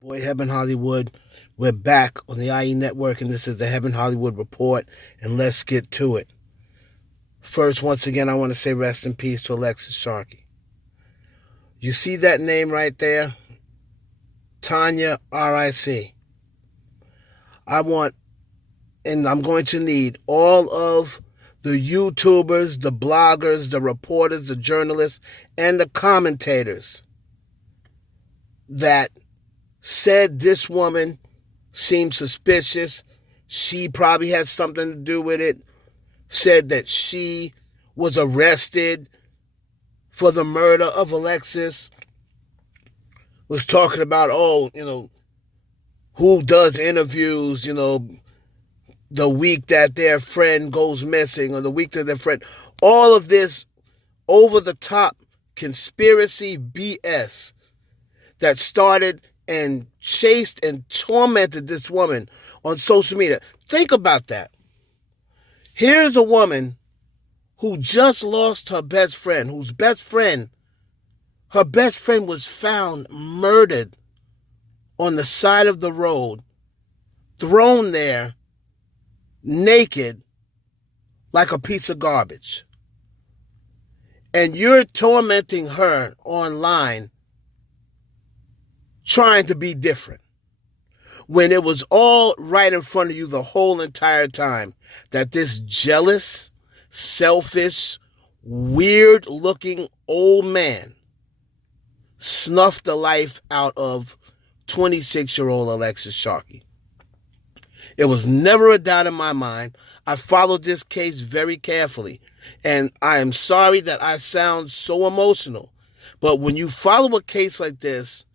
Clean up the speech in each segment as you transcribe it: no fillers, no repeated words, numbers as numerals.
Boy, Heaven Hollywood. We're back on the IE Network, and this is the Heaven Hollywood Report, and let's get to it. First, once again, I want to say rest in peace to Alexis Sharkey. You see that name right there? Tanya RIC. I want, and I'm going to need all of the YouTubers, the bloggers, the reporters, the journalists, and the commentators that said this woman seemed suspicious. She probably had something to do with it. Said that she was arrested for the murder of Alexis. Was talking about, who does interviews, the week that their friend goes missing or the week that their friend. All of this over the top conspiracy BS that started and chased and tormented this woman on social media. Think about that. Here's a woman who just lost her best friend, her best friend was found murdered on the side of the road, thrown there, naked, like a piece of garbage. And you're tormenting her online, trying to be different, when it was all right in front of you the whole entire time that this jealous, selfish, weird-looking old man snuffed the life out of 26-year-old Alexis Sharkey. It was never a doubt in my mind. I followed this case very carefully, and I am sorry that I sound so emotional, but when you follow a case like this,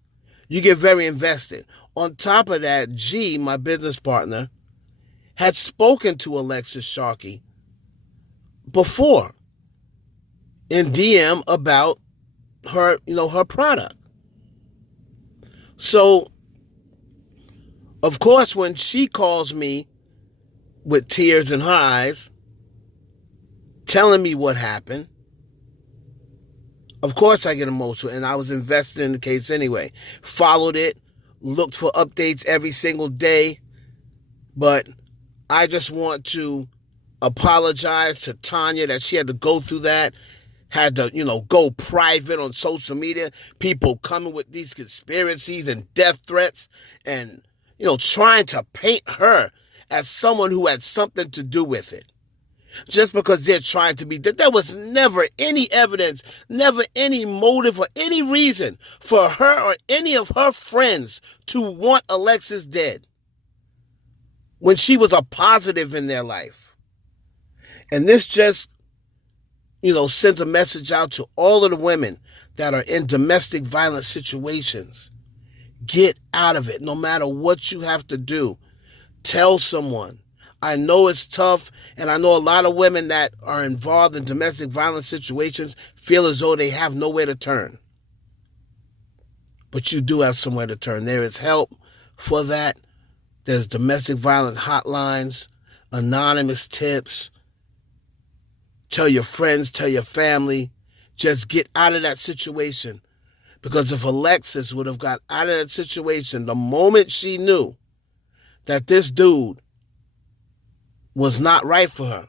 you get very invested. On top of that, G, my business partner, had spoken to Alexis Sharkey before in DM about her, her product. So, of course, when she calls me with tears in her eyes, telling me what happened, of course I get emotional, and I was invested in the case anyway. Followed it, looked for updates every single day, but I just want to apologize to Tanya that she had to go through that, had to, go private on social media, people coming with these conspiracies and death threats and, trying to paint her as someone who had something to do with it. Just because they're trying to be, there was never any evidence, never any motive or any reason for her or any of her friends to want Alexis dead when she was a positive in their life. And this just, sends a message out to all of the women that are in domestic violence situations. Get out of it, no matter what you have to do. Tell someone. I know it's tough, and I know a lot of women that are involved in domestic violence situations feel as though they have nowhere to turn. But you do have somewhere to turn. There is help for that. There's domestic violence hotlines, anonymous tips. Tell your friends, tell your family. Just get out of that situation. Because if Alexis would have got out of that situation the moment she knew that this dude was not right for her,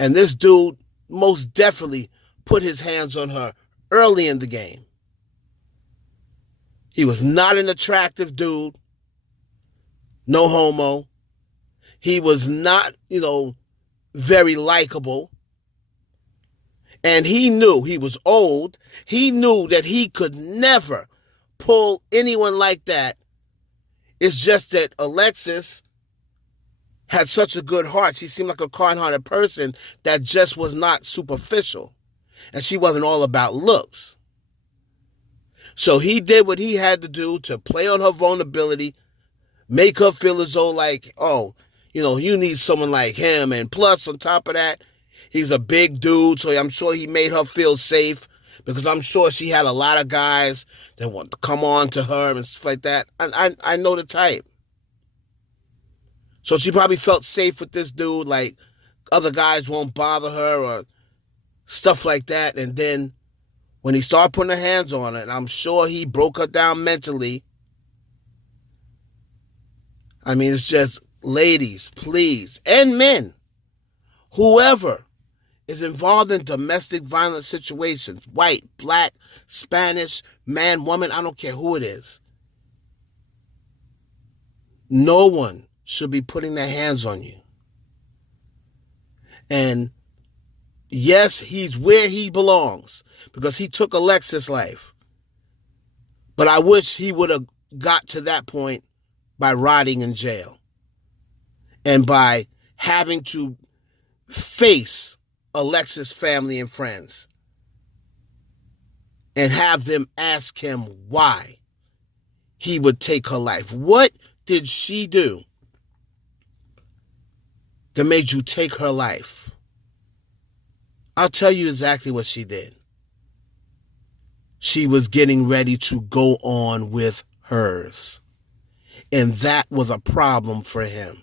and this dude most definitely put his hands on her early in the game. He was not an attractive dude, no homo. He was not, very likable. And he knew he was old. He knew that he could never pull anyone like that. It's just that Alexis had such a good heart. She seemed like a kind-hearted person that just was not superficial. And she wasn't all about looks. So he did what he had to do to play on her vulnerability, make her feel as though like, you need someone like him. And plus, on top of that, he's a big dude, so I'm sure he made her feel safe, because I'm sure she had a lot of guys that want to come on to her and stuff like that. I know the type. So she probably felt safe with this dude, like other guys won't bother her or stuff like that. And then when he started putting her hands on her, and I'm sure he broke her down mentally, I mean, it's just, ladies, please, and men, whoever is involved in domestic violence situations, white, black, Spanish, man, woman, I don't care who it is. No one should be putting their hands on you. And yes, he's where he belongs because he took Alexis' life. But I wish he would have got to that point by rotting in jail and by having to face Alexis' family and friends and have them ask him why he would take her life. What did she do that made you take her life? I'll tell you exactly what she did. She was getting ready to go on with hers. And that was a problem for him.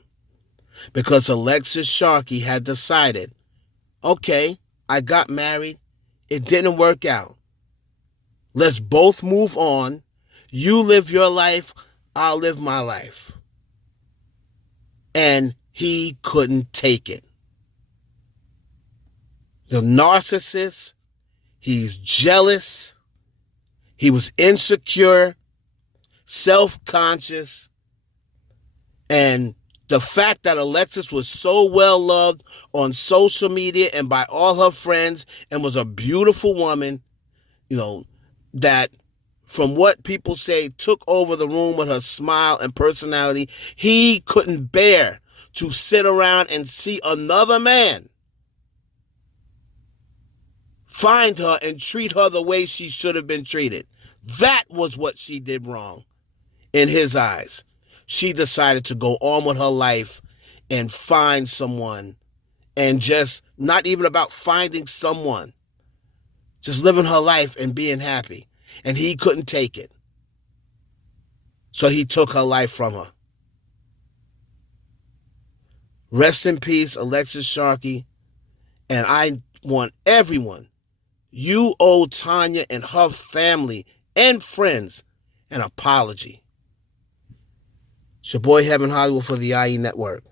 Because Alexis Sharkey had decided, okay, I got married. It didn't work out. Let's both move on. You live your life. I'll live my life. And he couldn't take it. The narcissist, he's jealous, he was insecure, self-conscious, and the fact that Alexis was so well loved on social media and by all her friends and was a beautiful woman, that from what people say took over the room with her smile and personality, he couldn't bear to sit around and see another man find her and treat her the way she should have been treated. That was what she did wrong in his eyes. She decided to go on with her life and find someone, and just not even about finding someone, just living her life and being happy. And he couldn't take it. So he took her life from her. Rest in peace, Alexis Sharkey. And I want everyone, you owe Tanya and her family and friends an apology. It's your boy Heaven Hollywood for the IE Network.